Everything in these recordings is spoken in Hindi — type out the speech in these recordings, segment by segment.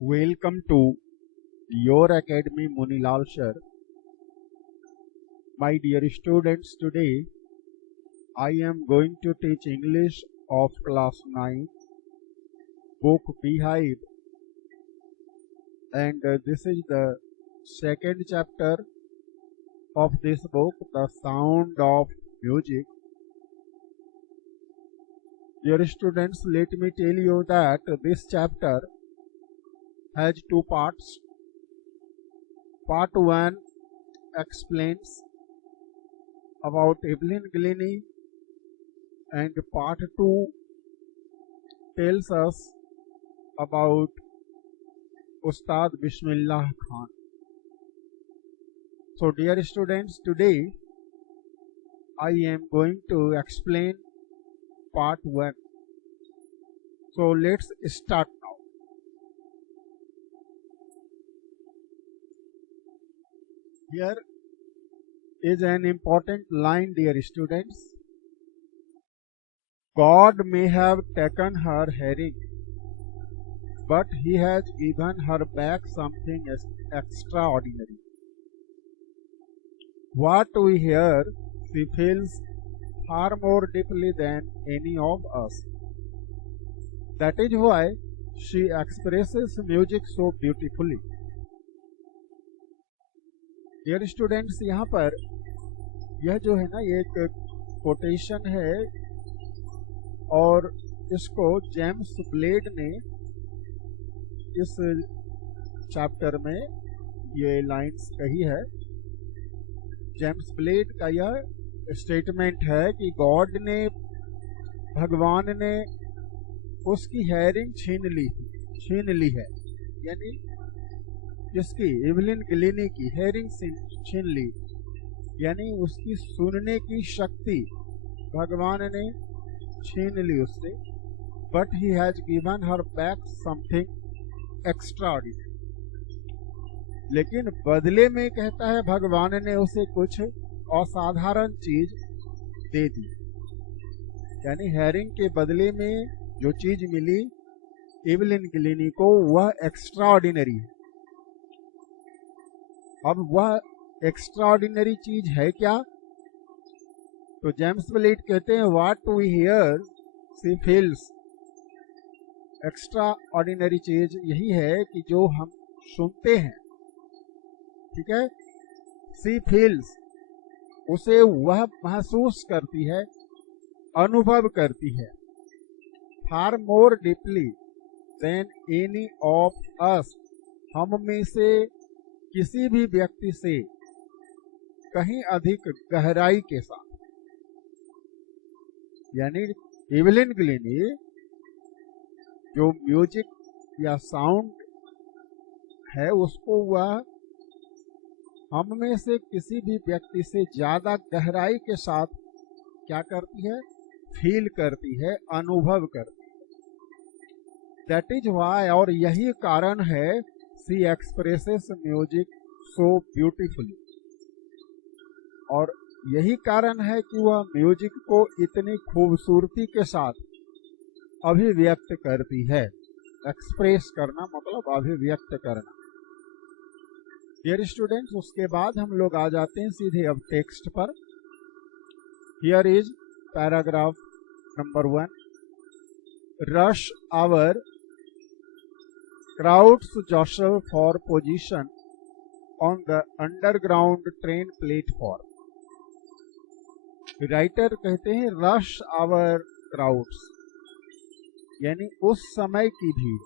Welcome to your academy, Munilal sir. My dear students, today I am going to teach English of class 9, book Beehive, and this is the second chapter of this book, The Sound of Music. Dear students, let me tell you that this chapter has two parts. Part 1 explains about Evelyn Glennie, and part 2 tells us about Ustad Bismillah Khan. So dear students, today I am going to explain part 1. So let's start now. Here is an important line, dear students. God may have taken her hearing, but he has given her back something extraordinary. What we hear, she feels far more deeply than any of us. That is why she expresses music so beautifully. Dear students, यहाँ पर यह जो है ना, ये एक कोटेशन है और इसको जेम्स ब्लेड ने इस चैप्टर में ये लाइंस कही है. जेम्स ब्लेड का यह स्टेटमेंट है कि गॉड ने, भगवान ने उसकी हेयरिंग छीन ली है, यानी जिसकी एवलिन ग्लेनी की हेयरिंग छीन ली, यानी उसकी सुनने की शक्ति भगवान ने छीन ली उससे. But he has given her back something extraordinary, लेकिन बदले में कहता है भगवान ने उसे कुछ असाधारण चीज दे दी. यानी हेयरिंग के बदले में जो चीज मिली एवलिन ग्लेनी को, वह एक्स्ट्राऑर्डिनरी है. अब वह एक्स्ट्राऑर्डिनरी चीज है क्या? तो जेम्स ब्लेड कहते हैं, what we hear she feels. Extraordinary चीज यही है कि जो हम सुनते हैं, ठीक है, शी फील्स, उसे वह महसूस करती है, अनुभव करती है, far more deeply than any of us, हम में से किसी भी व्यक्ति से कहीं अधिक गहराई के साथ. यानी एवलिन ग्लेनी जो म्यूजिक या साउंड है, उसको वह हम में से किसी भी व्यक्ति से ज्यादा गहराई के साथ क्या करती है? फील करती है, अनुभव करती है. दैट इज वाई, और यही कारण है, she expresses music so beautifully, और यही कारण है कि वह म्यूजिक को इतनी खूबसूरती के साथ अभिव्यक्त करती है. एक्सप्रेस करना मतलब अभिव्यक्त करना. डियर स्टूडेंट्स, उसके बाद हम लोग आ जाते हैं सीधे अब टेक्स्ट पर. Here is paragraph number 1. Rush hour crowds jostle for position on the underground train platform. Writer कहते हैं रश आवर क्राउड्स, यानी उस समय की भीड़,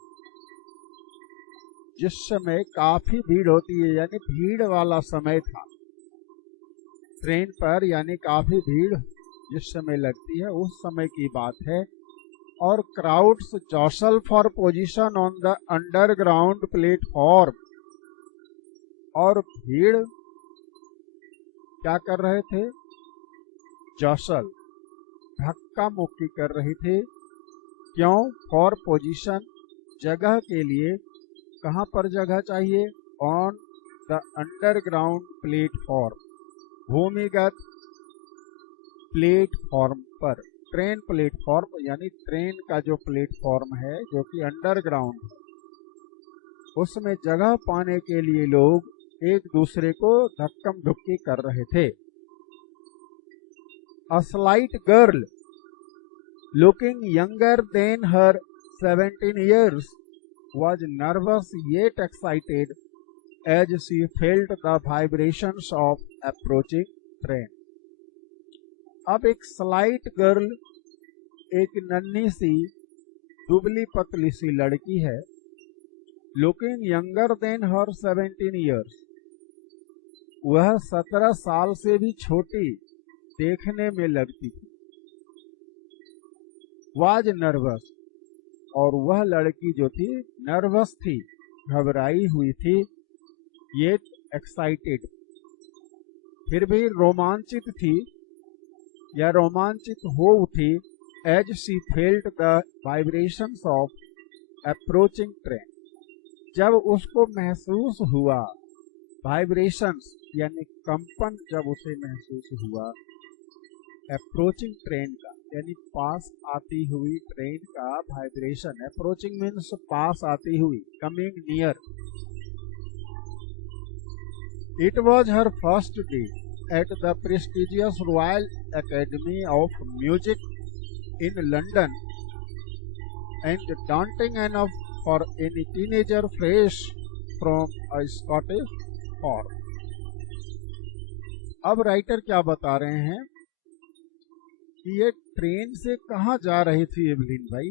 जिस समय काफी भीड़ होती है, यानी भीड़ वाला समय था ट्रेन पर, यानी काफी भीड़ जिस समय लगती है उस समय की बात है. और crowds jostle for position on the underground platform, और भीड़ क्या कर रहे थे? जॉसल, धक्का मुक्की कर रही थी. क्यों? फॉर पोजीशन, जगह के लिए. कहाँ पर जगह चाहिए? ऑन द अंडरग्राउंड प्लेटफॉर्म, भूमिगत प्लेटफॉर्म पर. ट्रेन प्लेटफॉर्म यानी ट्रेन का जो प्लेटफॉर्म है जो कि अंडरग्राउंड है. उसमें जगह पाने के लिए लोग एक दूसरे को धक्कम धुक्की कर रहे थे। A slight girl, looking younger than her 17 years, was nervous yet excited as she felt the vibrations of approaching train. अब एक स्लाइट गर्ल, एक नन्ही सी दुबली पतली सी लड़की है, लुकिंग यंगर देन हर 17 ईयर्स, वह 17 साल से भी छोटी देखने में लगती थी। वाज नर्वस, और वह लड़की जो थी नर्वस थी, घबराई हुई थी, ये एक्साइटेड, फिर भी रोमांचित थी या रोमांचित हो उठी। As she felt the vibrations of approaching train, जब उसको महसूस हुआ, वाइब्रेशंस यानी कंपन जब उसे महसूस हुआ अप्रोचिंग ट्रेन का, यानी पास आती हुई ट्रेन का वाइब्रेशन। अप्रोचिंग मीन्स पास आती हुई, coming near. It was her first day at the prestigious royal academy of music in London, and daunting enough for any teenager fresh from a Scottish farm. अब राइटर क्या बता रहे हैं कि ये ट्रेन से कहाँ जा रही थी एवलिन भाई,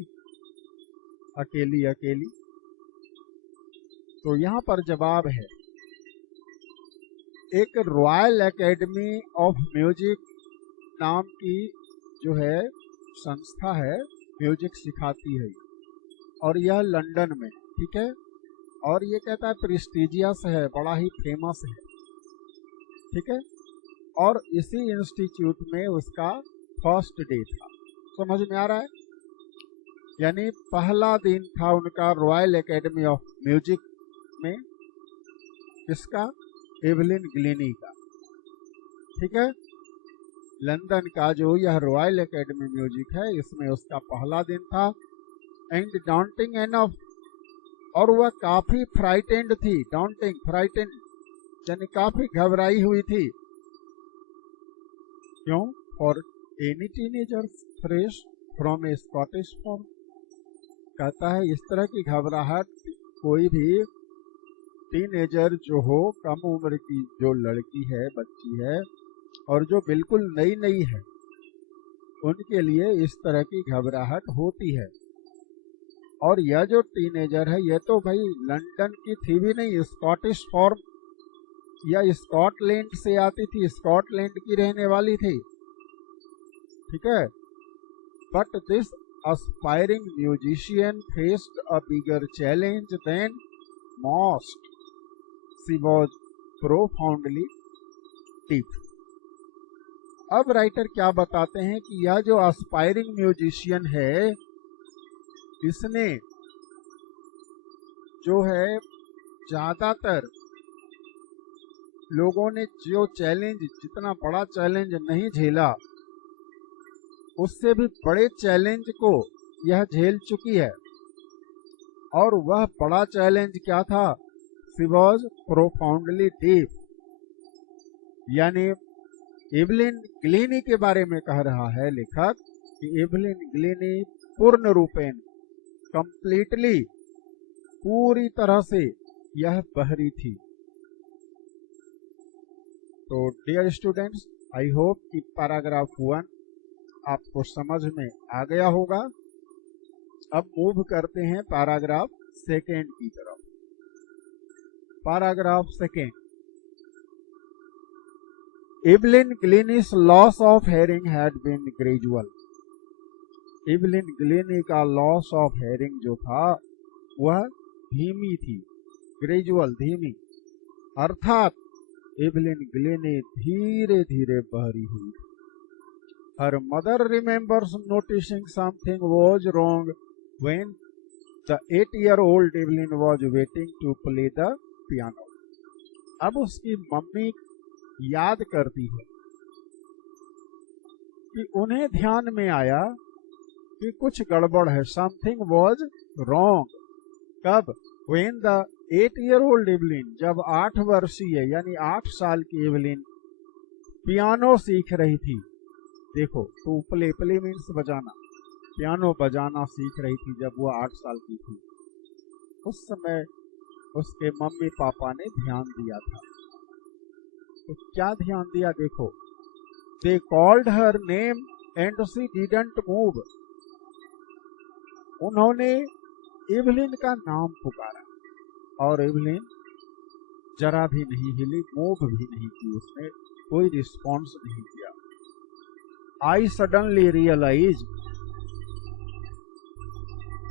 अकेली अकेली? तो यहाँ पर जवाब है, एक रॉयल एकेडमी ऑफ म्यूजिक नाम की जो है संस्था है, म्यूजिक सिखाती है, और यह लंदन में, ठीक है। और ये कहता है प्रेस्टिजियस है, बड़ा ही फेमस है, ठीक है। और इसी इंस्टीट्यूट में उसका फर्स्ट डे था। समझ में आ रहा है? यानी पहला दिन था उनका रॉयल एकेडमी ऑफ म्यूजिक में, इसका एवलिन ग्लिनी का, ठीक है। लंदन का जो यह रॉयल एकेडमी म्यूजिक है, इसमें उसका पहला दिन था। एंड डाउंटिंग एनफ, और वह काफी फ्राइटेंड थी। डाउंटिंग, फ्राइटेंड यानी काफी घबराई हुई थी। क्यों? For any teenager fresh from A Scottish form, कहता है इस तरह की घबराहट कोई भी टीनेजर जो हो, कम उम्र की जो लड़की है, बच्ची है, और जो बिल्कुल नई नई है, उनके लिए इस तरह की घबराहट होती है। और यह जो टीनेजर है, ये तो भाई लंदन की थी भी नहीं, स्कॉटिश फॉर्म या स्कॉटलैंड से आती थी, स्कॉटलैंड की रहने वाली थी, ठीक है। But this aspiring musician faced a bigger challenge than most. She was profoundly deep. अब राइटर क्या बताते हैं कि यह जो एस्पायरिंग म्यूजिशियन है, इसने जो है ज्यादातर लोगों ने जो चैलेंज, जितना बड़ा चैलेंज नहीं झेला, उससे भी बड़े चैलेंज को यह झेल चुकी है। और वह बड़ा चैलेंज क्या था? शी वॉज प्रोफाउंडली डीप, यानी एवलिन ग्लिनी के बारे में कह रहा है लेखक कि एवलिन ग्लिनी पूर्ण रूपेण, कंप्लीटली, पूरी तरह से यह बहरी थी। तो डियर स्टूडेंट्स, आई होप कि पैराग्राफ 1 आपको समझ में आ गया होगा। अब मूव करते हैं पैराग्राफ 2 की तरफ। पैराग्राफ 2, एवलिन ग्लिनी's loss of hearing had been gradual. Evelyn Glennie का लॉस ऑफ हेयरिंग जो था वह धीमी थी, ग्रेजुअल, धीमी, अर्थात एवलिन ग्लिनी धीरे धीरे बहरी हुई। Her mother remembers noticing something was wrong when the 8-year-old Evelyn was waiting to play the piano. अब उसकी मम्मी याद करती है कि उन्हें ध्यान में आया कि कुछ गड़बड़ है, something was wrong। कब? When the 8-year-old एवलिन, जब 8 वर्षीय यानी 8 साल की एवलिन पियानो सीख रही थी। देखो, तो प्ले मीन्स बजाना, पियानो बजाना सीख रही थी जब वो 8 साल की थी। उस समय उसके मम्मी पापा ने ध्यान दिया था। तो क्या ध्यान दिया? देखो, they called her name and she didn't move. उन्होंने एवलिन का नाम पुकारा और एवलिन जरा भी नहीं हिली, मूव भी नहीं की, उसने कोई रिस्पॉन्स नहीं किया। I suddenly realise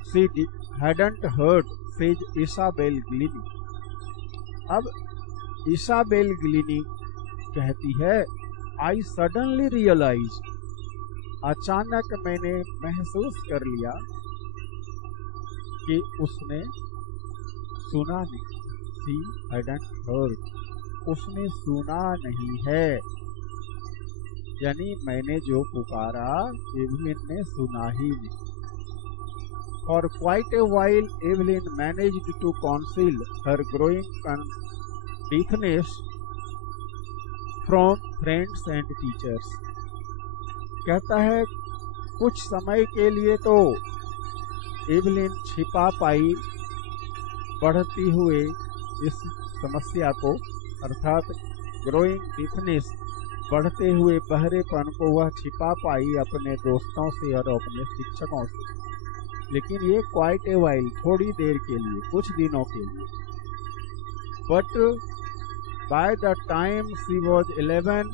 she hadn't heard, says Isabel Glennie. अब इसाबेल ग्लिनी कहती है, आई सडनली रियलाइज, अचानक मैंने महसूस कर लिया कि उसने सुना नहीं। शी hadn't heard, उसने सुना नहीं है, यानी मैंने जो पुकारा एवलिन ने सुना ही नहीं। For quite a while, Evelyn managed to conceal her growing deafness from friends and teachers. कहता है, कुछ समय के लिए तो एवलिन छिपा पाई बढ़ती हुए इस समस्या को, अर्थात ग्रोइंग डीफनेस, बढ़ते हुए बहरेपन को वह छिपा पाई अपने दोस्तों से और अपने शिक्षकों से। लेकिन ये क्वाइट ए वाइल, थोड़ी देर के लिए, कुछ दिनों के लिए। But by the time she was 11,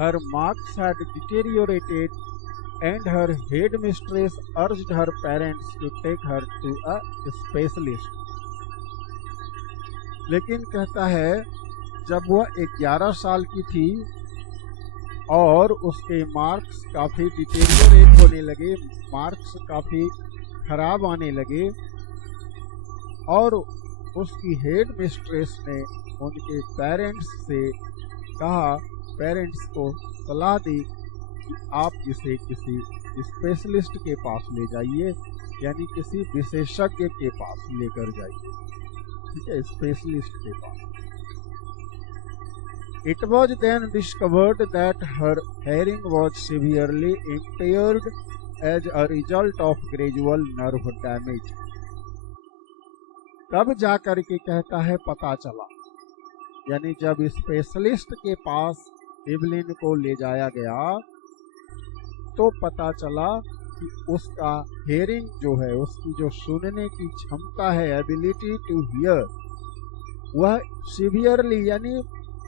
her marks had deteriorated and her headmistress urged her parents to take her to a specialist. लेकिन कहता है, जब वह 11 साल की थी और उसके मार्क्स काफ़ी डिटेरियोरेट होने लगे, मार्क्स काफ़ी खराब आने लगे, और उसकी हेड मिस्ट्रेस ने उनके पेरेंट्स से कहा, पेरेंट्स को सलाह दी कि आप इसे किसी स्पेशलिस्ट के पास ले जाइए, यानी किसी विशेषज्ञ के पास लेकर जाइए। ठीक है, स्पेशलिस्ट के पास। It was then discovered that her hearing was severely impaired as a result of gradual nerve damage. तब जाकर के कहता है पता चला, यानी जब स्पेशलिस्ट के पास एवलिन को ले जाया गया तो पता चला कि उसका हेयरिंग जो है, उसकी जो सुनने की क्षमता है, एबिलिटी टू हियर, वह सिवियरली यानी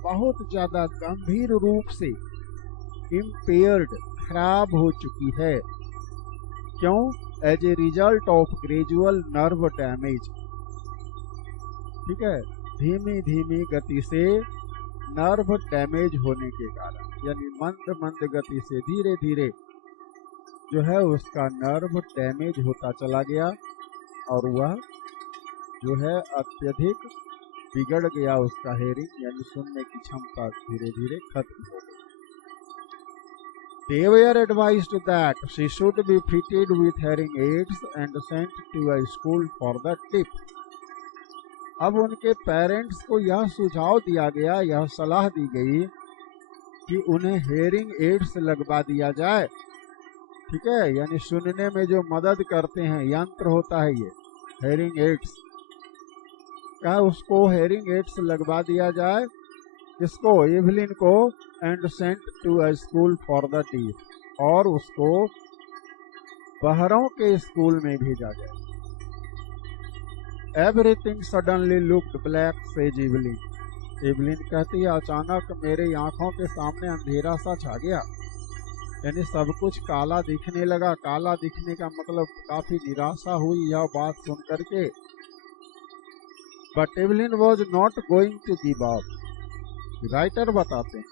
बहुत ज्यादा गंभीर रूप से इम्पेयर्ड, खराब हो चुकी है। क्यों? As a result of gradual nerve damage. ठीक है, धीमी धीमी गति से नर्व डैमेज होने के कारण, यानी मंद मंद गति से धीरे धीरे जो है उसका नर्व डैमेज होता चला गया और वह जो है अत्यधिक बिगड़ गया, उसका हेयरिंग यानी सुनने की क्षमता धीरे धीरे खत्म हो गई। They were advised that she should be fitted with hearing aids and sent to a school for the tip. अब उनके पेरेंट्स को यह सुझाव दिया गया, यह सलाह दी गई कि उन्हें हेयरिंग एड्स लगवा दिया जाए। ठीक है, यानी सुनने में जो मदद करते हैं, यंत्र होता है ये हेयरिंग एड्स का, उसको हेयरिंग एड्स लगवा दिया जाए। इसको एवलिन को, and sent to a school for the deaf, और उसको बहरों के स्कूल में भेजा गया। Everything suddenly looked black says Evelyn. Evelyn कहती है, अचानक मेरे आंखों के सामने अंधेरा सा छा गया, यानी सब कुछ काला दिखने लगा। काला दिखने का मतलब काफी निराशा हुई यह बात सुन करके। But Evelyn was not going to give up. Writer बताते हैं,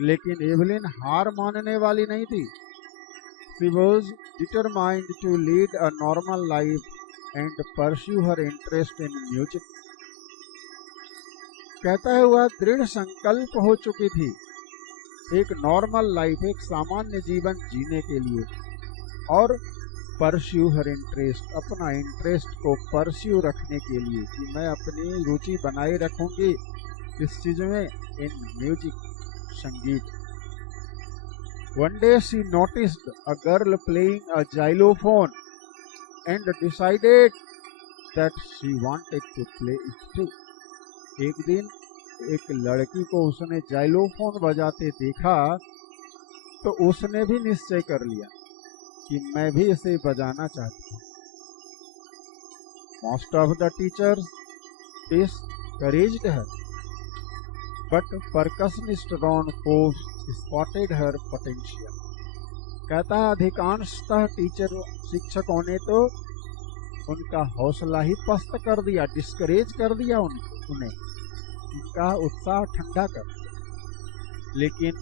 लेकिन एवलिन हार मानने वाली नहीं थी। She was determined to lead a normal life and pursue her interest in music. कहता है वह दृढ़ संकल्प हो चुकी थी एक नॉर्मल लाइफ, एक सामान्य जीवन जीने के लिए, और परस्यू हर इंटरेस्ट, अपना इंटरेस्ट को परस्यू रखने के लिए कि मैं अपनी रुचि बनाए रखूंगी इस चीज में, इन म्यूजिक, संगीत। One day she noticed a girl playing a xylophone and decided that she wanted to play it too. एक दिन एक लड़की को उसने जाइलोफोन बजाते देखा तो उसने भी निश्चय कर लिया कि मैं भी इसे बजाना चाहती हूँ। Most of the teachers discouraged her, but percussionist Ron Forbes spotted her potential. कहता है अधिकांशतः शिक्षकों ने तो उनका हौसला ही पस्त कर दिया, डिस्करेज कर दिया उन्हें, उनका उत्साह ठंडा कर दिया। लेकिन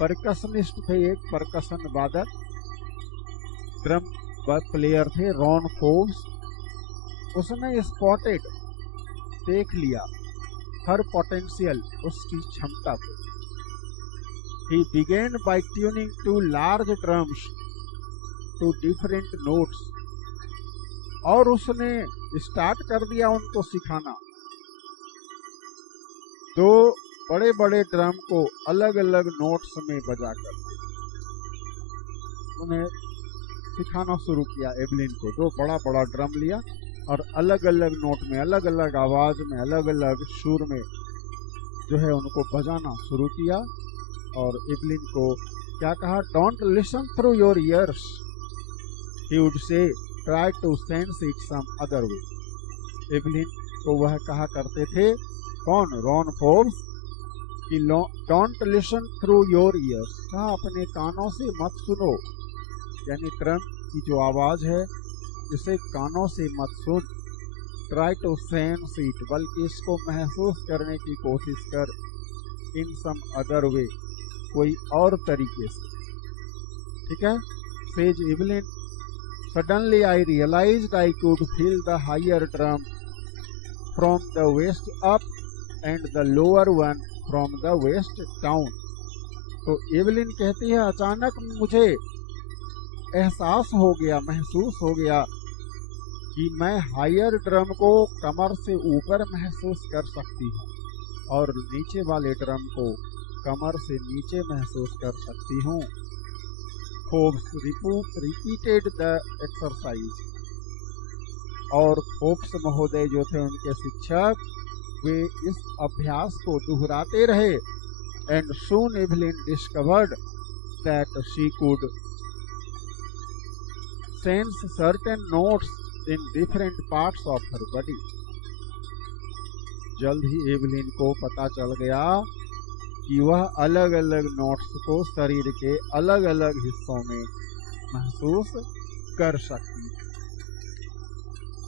परकशनिस्ट थे, एक परकशन वादक, ड्रम प्लेयर थे रॉन फोर्ब्स, उसने स्पॉटेड, देख लिया हर पोटेंशियल, उसकी क्षमता को। He began by tuning two large drums to different notes, और उसने स्टार्ट कर दिया उनको सिखाना, दो बड़े बड़े ड्रम को अलग अलग नोट्स में बजाकर उन्हें सिखाना शुरू किया। एवलिन को दो बड़ा बड़ा ड्रम लिया और अलग अलग नोट में, अलग अलग आवाज में, अलग अलग सुर में जो है उनको बजाना शुरू किया। और एवलिन को क्या कहा? Don't listen through your ears, he would say try to sense it some other way. Evelyn को वह कहा करते थे, कौन? रॉन फोर्ब्स, कि don't listen through your ears, कहा अपने कानों से मत सुनो, यानी ड्रम की जो आवाज है इसे कानों से मत सुन। ट्राई टू सेंस इट, बल्कि इसको महसूस करने की कोशिश कर, इन सम अदर वे, कोई और तरीके से। ठीक है? Says Evelyn, suddenly I realised I could feel the higher drum from the waist up and the lower one from the waist down. तो एवलिन कहती है, अचानक मुझे एहसास हो गया, महसूस हो गया कि मैं हायर ड्रम को कमर से ऊपर महसूस कर सकती हूँ और नीचे वाले ड्रम को कमर से नीचे महसूस कर सकती हूँ। फोर्ब्स रिपीटेड द एक्सरसाइज, और फोर्ब्स महोदय जो थे उनके शिक्षक, वे इस अभ्यास को दोहराते रहे। And soon Evelyn discovered that she could sense certain notes in different parts of her body. जल्द ही एवलिन को पता चल गया कि वह अलग अलग नोट्स को शरीर के अलग अलग हिस्सों में महसूस कर सकती है।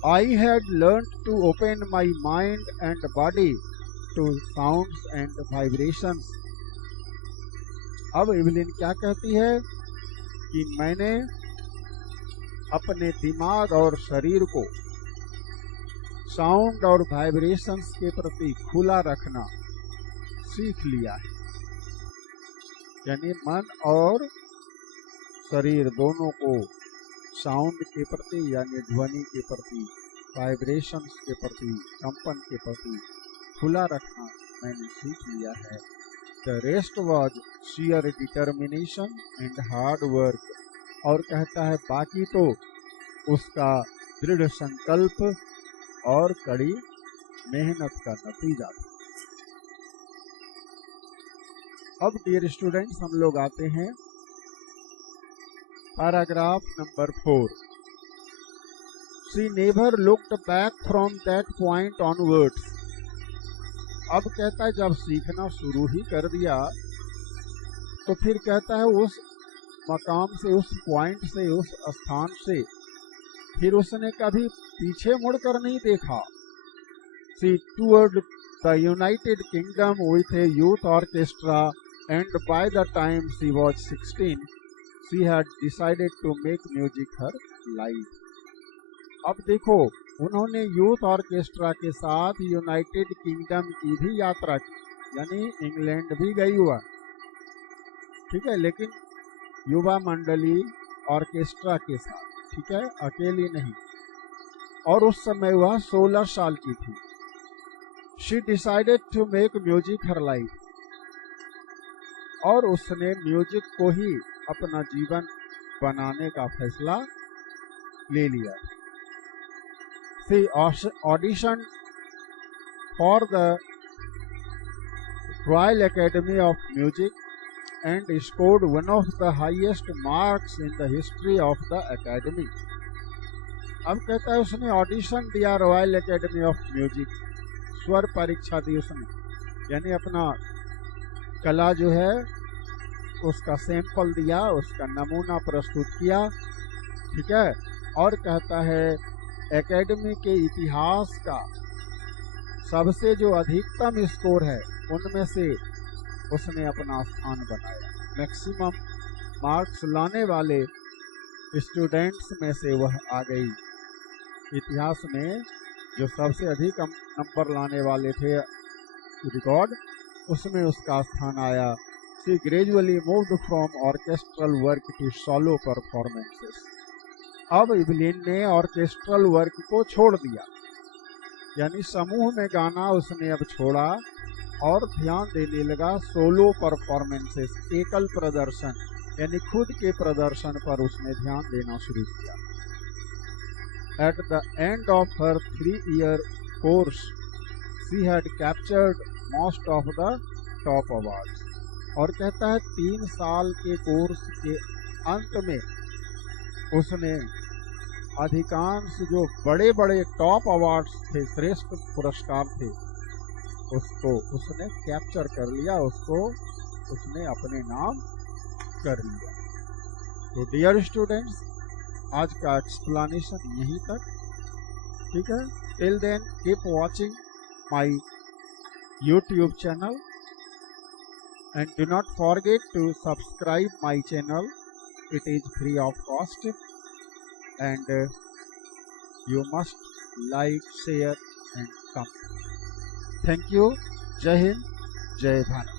I had learned to open my mind and body to sounds and vibrations. अब एवलिन क्या कहती है कि मैंने अपने दिमाग और शरीर को साउंड और वाइब्रेशंस के प्रति खुला रखना सीख लिया है। यानी मन और शरीर दोनों को साउंड के प्रति, यानी ध्वनि के प्रति, वाइब्रेशंस के प्रति, कंपन के प्रति खुला रखना मैंने सीख लिया है। The rest was share determination and hard work, और कहता है बाकी तो उसका दृढ़ संकल्प और कड़ी मेहनत का नतीजा था। अब डियर स्टूडेंट्स, हम लोग आते हैं paragraph number 4। She never looked back from that point onwards. अब कहता है जब सीखना शुरू ही कर दिया तो फिर कहता है उस मकाम से, उस पॉइंट से, उस स्थान से फिर उसने कभी पीछे मुड़कर नहीं देखा। She toured the United Kingdom with a youth orchestra, and by the time she was 16, she had decided to make music her life. अब देखो, उन्होंने यूथ ऑर्केस्ट्रा के साथ यूनाइटेड किंगडम की भी यात्रा की, यानी इंग्लैंड भी गई हुआ, ठीक है, लेकिन युवा मंडली ऑर्केस्ट्रा के साथ, ठीक है, अकेली नहीं। और उस समय वह 16 साल की थी। She decided to make music her life, और उसने म्यूजिक को ही अपना जीवन बनाने का फैसला ले लिया। She audition for the royal academy of music and scored one of the highest marks in the history of the academy. अब कहता है उसने ऑडिशन दिया रॉयल एकेडमी ऑफ म्यूजिक, स्वर परीक्षा दी उसने, यानी अपना कला जो है उसका सैंपल दिया, उसका नमूना प्रस्तुत किया, ठीक है। और कहता है एकेडमी के इतिहास का सबसे जो अधिकतम स्कोर है उनमें से उसने अपना स्थान बनाया। मैक्सिमम मार्क्स लाने वाले स्टूडेंट्स में से वह आ गई। इतिहास में जो सबसे अधिक नंबर लाने वाले थे रिकॉर्ड, उसमें उसका स्थान आया। She gradually moved from orchestral work to solo performances. अब इवलिन ने ऑर्केस्ट्रल वर्क को छोड़ दिया, यानी समूह में गाना उसने अब छोड़ा और ध्यान देने लगा सोलो परफॉर्मेंसेस, एकल प्रदर्शन, यानी खुद के प्रदर्शन पर उसने ध्यान देना शुरू किया। At the end of her 3-year course she had captured most of the top awards. और कहता है 3 साल के कोर्स के अंत में उसने अधिकांश जो बड़े बड़े टॉप अवार्ड्स थे, श्रेष्ठ पुरस्कार थे, उसको उसने कैप्चर कर लिया, उसको उसने अपने नाम कर लिया। तो डियर स्टूडेंट्स, आज का एक्सप्लेनेशन यहीं तक, ठीक है। Till then keep watching my YouTube channel and do not forget to subscribe my channel. It is free of cost and you must like, share and comment. Thank you. जय हिंद, जय भारत।